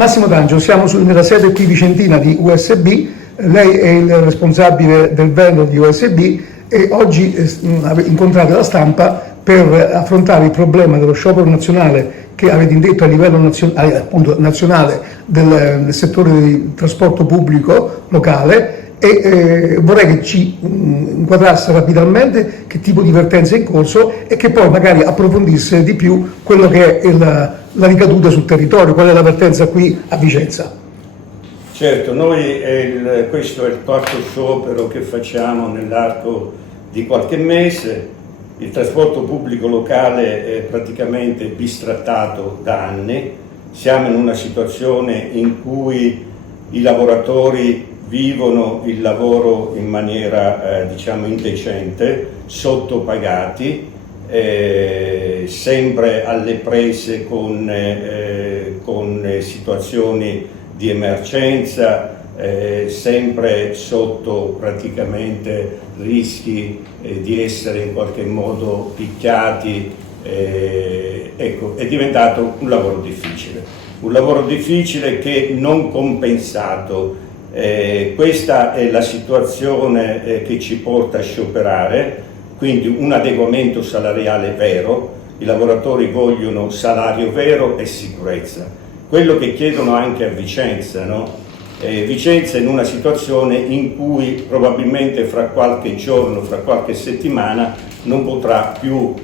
Massimo D'Angelo, siamo nella sede qui vicentina di USB, lei è il responsabile del velo di USB e oggi incontrate la stampa per affrontare il problema dello sciopero nazionale che avete indetto a livello nazionale del settore del trasporto pubblico locale e vorrei che ci inquadrasse rapidamente che tipo di vertenza è in corso e che poi magari approfondisse di più quello che è la ricaduta sul territorio, qual è la vertenza qui a Vicenza. Certo, questo è il quarto sciopero che facciamo nell'arco di qualche mese. Il trasporto pubblico locale è praticamente bistrattato da anni. Siamo in una situazione in cui i lavoratori vivono il lavoro in maniera indecente, sottopagati, sempre alle prese con situazioni di emergenza, sempre sotto praticamente rischi di essere in qualche modo picchiati. Ecco, è diventato un lavoro difficile che non compensato. Questa è la situazione che ci porta a scioperare, quindi un adeguamento salariale vero. I lavoratori vogliono salario vero e sicurezza, quello che chiedono anche a Vicenza, no? Vicenza è in una situazione in cui probabilmente fra qualche giorno, fra qualche settimana non potrà più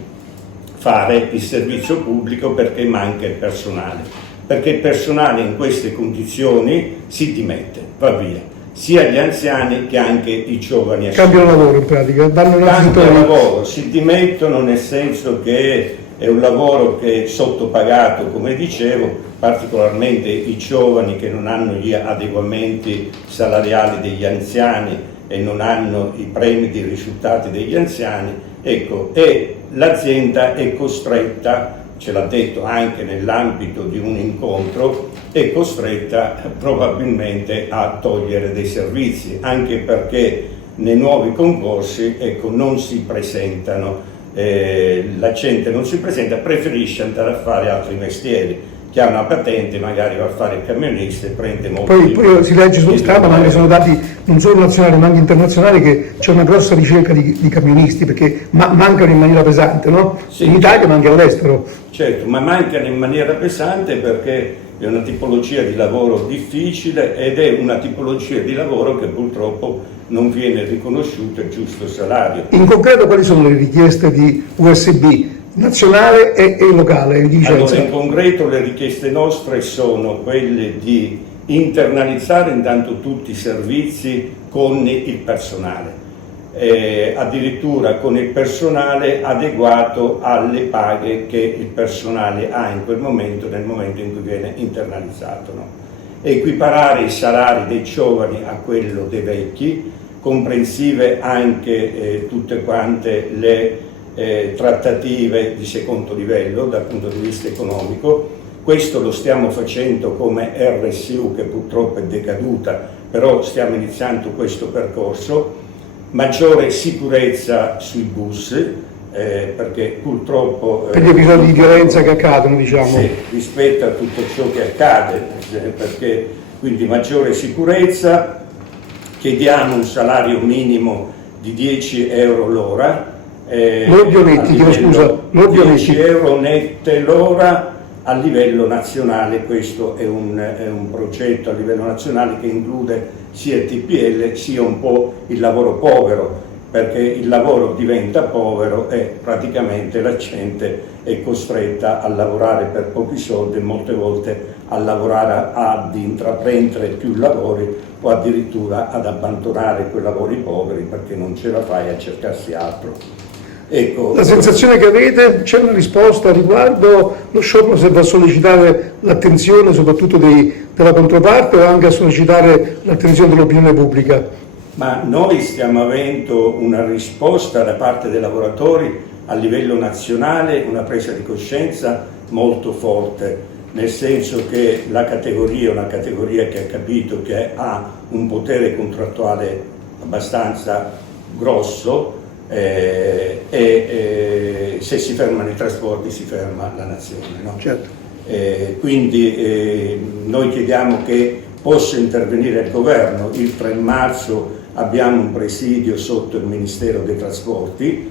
fare il servizio pubblico perché manca il personale, perché il personale in queste condizioni si dimette, va via, sia gli anziani che anche i giovani. Cambiano lavoro in pratica, cambiano lavoro, si dimettono, nel senso che è un lavoro che è sottopagato, come dicevo, particolarmente i giovani che non hanno gli adeguamenti salariali degli anziani e non hanno i premi dei risultati degli anziani, ecco, e l'azienda è costretta, ce l'ha detto anche nell'ambito di un incontro, è costretta probabilmente a togliere dei servizi, anche perché nei nuovi concorsi, ecco, non si presentano, la gente non si presenta, preferisce andare a fare altri mestieri. Chi ha una patente magari va a fare il camionista e prende molto. Poi si legge sullo stampa, ma anche sono dati non solo nazionali ma anche internazionali, che c'è una grossa ricerca di camionisti, perché mancano in maniera pesante, no? Sì, in Italia ma anche all'estero. Certo, ma mancano in maniera pesante perché è una tipologia di lavoro difficile ed è una tipologia di lavoro che purtroppo non viene riconosciuto il giusto salario. In concreto quali sono le richieste di USB? Nazionale e locale di Vicenza? Allora, in concreto le richieste nostre sono quelle di internalizzare intanto tutti i servizi con il personale, addirittura con il personale adeguato alle paghe che il personale ha in quel momento, nel momento in cui viene internalizzato, no? Equiparare i salari dei giovani a quello dei vecchi, comprensive anche tutte quante le trattative di secondo livello dal punto di vista economico. Questo lo stiamo facendo come RSU, che purtroppo è decaduta, però stiamo iniziando questo percorso. Maggiore sicurezza sui bus, perché purtroppo per gli episodi di violenza che accadono, diciamo. Sì, rispetto a tutto ciò che accade, perché quindi maggiore sicurezza. Chiediamo un salario minimo di 10 euro l'ora. Lordi o netti, chiedo scusa, 10 euro nette l'ora a livello nazionale. Questo è un progetto a livello nazionale che include sia il TPL sia un po' il lavoro povero, perché il lavoro diventa povero e praticamente la gente è costretta a lavorare per pochi soldi e molte volte a lavorare, ad intraprendere più lavori o addirittura ad abbandonare quei lavori poveri perché non ce la fai a cercarsi altro. Ecco, la sensazione che avete, c'è una risposta a riguardo? Lo sciopero serve a sollecitare l'attenzione soprattutto della controparte o anche a sollecitare l'attenzione dell'opinione pubblica? Ma noi stiamo avendo una risposta da parte dei lavoratori a livello nazionale, una presa di coscienza molto forte, nel senso che la categoria è una categoria che ha capito che ha un potere contrattuale abbastanza grosso, se si fermano i trasporti si ferma la nazione, no? Certo. Quindi noi chiediamo che possa intervenire il governo. Il 3 marzo abbiamo un presidio sotto il Ministero dei Trasporti,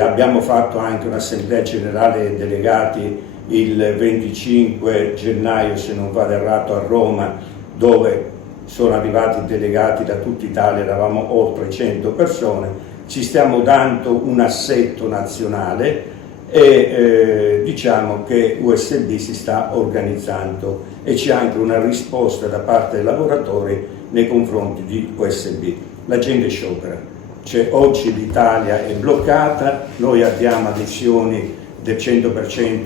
abbiamo fatto anche un'assemblea generale dei delegati il 25 gennaio, se non vado errato, a Roma, dove sono arrivati delegati da tutta Italia, eravamo oltre 100 persone. Ci stiamo dando un assetto nazionale e diciamo che USB si sta organizzando e c'è anche una risposta da parte dei lavoratori nei confronti di USB. La gente sciopera, cioè, oggi l'Italia è bloccata, noi abbiamo adesioni del 100%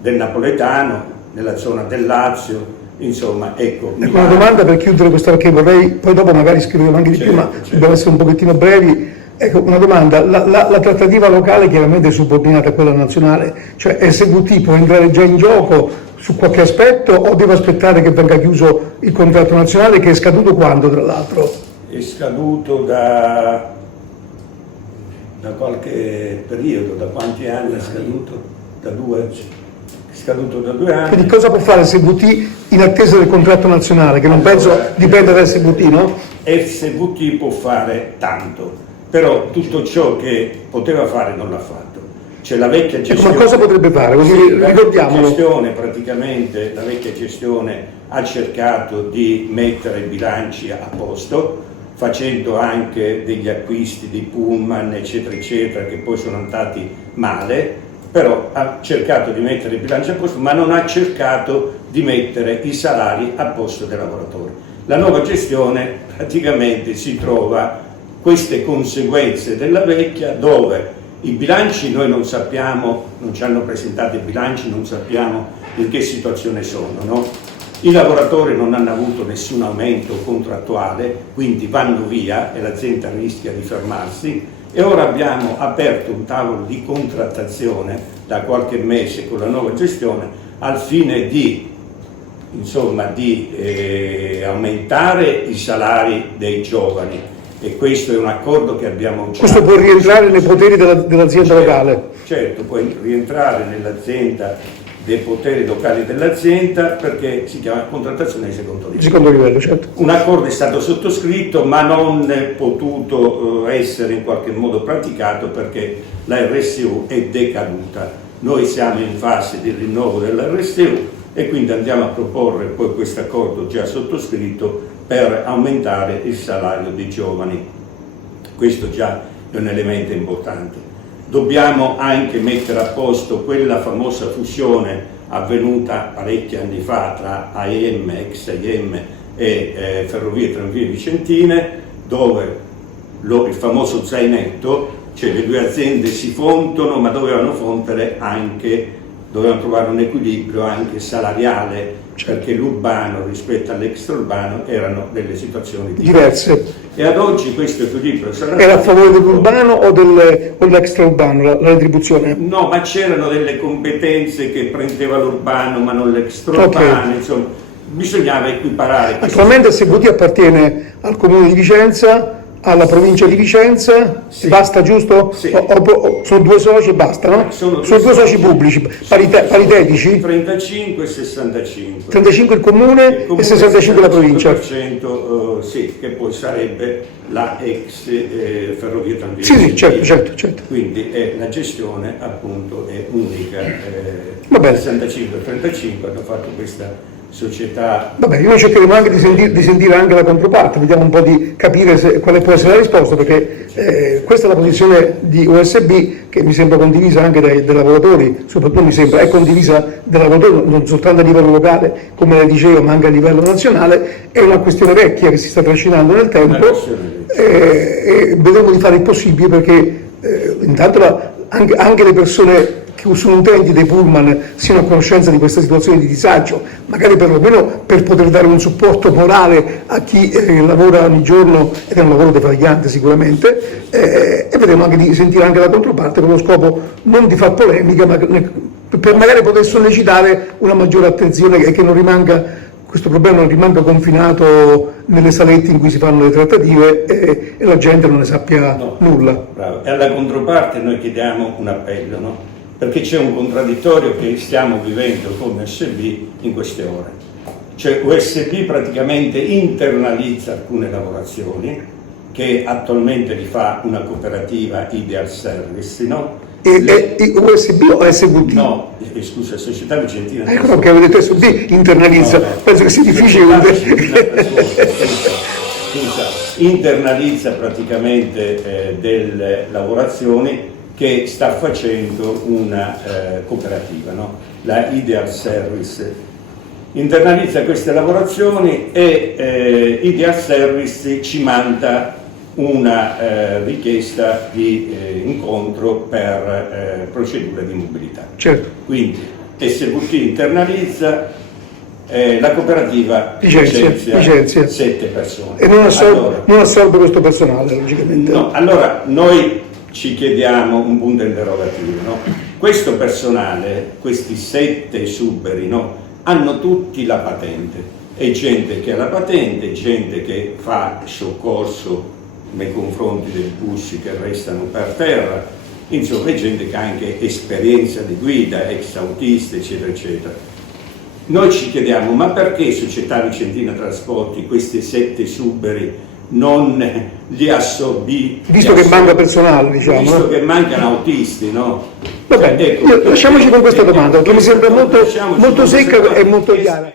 del napoletano, nella zona del Lazio, insomma, ecco. Una domanda per chiudere questa, perché vorrei, poi dopo magari scriveremo anche di più, ma dobbiamo essere un pochettino brevi. Ecco, una domanda, la trattativa locale chiaramente è subordinata a quella nazionale, cioè SWT può entrare già in gioco su qualche aspetto o deve aspettare che venga chiuso il contratto nazionale, che è scaduto quando, tra l'altro? È scaduto da qualche periodo, da quanti anni è scaduto? È scaduto da 2 anni. Quindi cosa può fare SWT in attesa del contratto nazionale, che non penso dipenda da SWT, no? SWT può fare tanto, però tutto ciò che poteva fare non l'ha fatto. Cioè la vecchia gestione, ma cosa potrebbe fare? Così ricordiamolo. La vecchia gestione ha cercato di mettere i bilanci a posto, facendo anche degli acquisti di pullman, eccetera, eccetera, che poi sono andati male, però ha cercato di mettere i bilanci a posto, ma non ha cercato di mettere i salari a posto dei lavoratori. La nuova gestione praticamente si trova queste conseguenze della vecchia, dove i bilanci noi non sappiamo, non ci hanno presentato i bilanci, non sappiamo in che situazione sono, no? I lavoratori non hanno avuto nessun aumento contrattuale, quindi vanno via e l'azienda rischia di fermarsi, e ora abbiamo aperto un tavolo di contrattazione da qualche mese con la nuova gestione al fine di aumentare i salari dei giovani, e questo è un accordo che abbiamo già. Questo può rientrare nei poteri dell'azienda locale? Certo, può rientrare nell'azienda, dei poteri locali dell'azienda, perché si chiama contrattazione di secondo livello. Secondo livello, certo. Un accordo è stato sottoscritto ma non è potuto essere in qualche modo praticato perché la RSU è decaduta. Noi siamo in fase di rinnovo della RSU e quindi andiamo a proporre poi questo accordo già sottoscritto per aumentare il salario dei giovani. Questo già è un elemento importante. Dobbiamo anche mettere a posto quella famosa fusione avvenuta parecchi anni fa tra AEM, ex AEM e Ferrovie e Tranvie Vicentine, dove il famoso zainetto, cioè le 2 aziende si fondono, ma dovevano trovare un equilibrio anche salariale, perché l'urbano rispetto all'extraurbano erano delle situazioni diverse. E ad oggi questo equilibrio sarà... Era a favore dell'urbano o dell'extraurbano la retribuzione? No, ma c'erano delle competenze che prendeva l'urbano ma non l'extraurbano, insomma, bisognava equiparare. Attualmente SWT appartiene al comune di Vicenza, alla provincia di Vicenza, sì. Basta, giusto? Sì. Sono 2 soci e basta, no? Sono 2 soci pubblici, paritetici? 35 e 65. 35 il comune e 65 la provincia. Sì, che poi sarebbe la ex Ferrovie Tranvie. Sì, certo. Quindi la gestione appunto è unica. Va bene. 65 e 35 hanno fatto questa società. Vabbè, noi cercheremo anche di sentire anche la controparte, vediamo un po' di capire quale può essere la risposta, perché questa è la posizione di USB, che mi sembra condivisa anche dai lavoratori, soprattutto mi sembra, è condivisa dai lavoratori non soltanto a livello locale, come le dicevo, ma anche a livello nazionale. È una questione vecchia che si sta trascinando nel tempo e vedremo di fare il possibile perché intanto anche le persone che sono utenti dei pullman siano a conoscenza di questa situazione di disagio, magari perlomeno per poter dare un supporto morale a chi lavora ogni giorno, ed è un lavoro defatiante sicuramente, e vedremo anche di sentire anche la controparte con lo scopo non di far polemica, ma per magari poter sollecitare una maggiore attenzione e che questo problema non rimanga confinato nelle salette in cui si fanno le trattative e la gente non ne sappia nulla. Bravo. E alla controparte noi chiediamo un appello, no? perché c'è un contraddittorio che stiamo vivendo con USB in queste ore. Cioè USB praticamente internalizza alcune lavorazioni che attualmente li fa una cooperativa Ideal Service, no? USB o SVT? No, scusa, Società Vicentina. Ecco che avete detto SVT internalizza, No. penso che sia difficile. Scusa, internalizza praticamente delle lavorazioni che sta facendo una cooperativa, no? La Ideal Service. Internalizza queste lavorazioni e Ideal Service ci manda una richiesta di incontro per procedure di mobilità. Certo. Quindi SVT internalizza, la cooperativa licenzia 7 persone. E non assorbe questo personale, logicamente. No, allora noi ci chiediamo un punto interrogativo, no? Questo personale, questi 7 subberi, no, hanno tutti la patente. È gente che ha la patente, gente che fa soccorso nei confronti dei bus che restano per terra, insomma è gente che ha anche esperienza di guida, ex autisti, eccetera, eccetera. Noi ci chiediamo, ma perché Società Vicentina Trasporti questi 7 subberi non li assorbì? Visto che manca personale, diciamo. Visto che mancano autisti, no? Vabbè, lasciamoci con questa domanda, che mi sembra molto secca e molto chiara.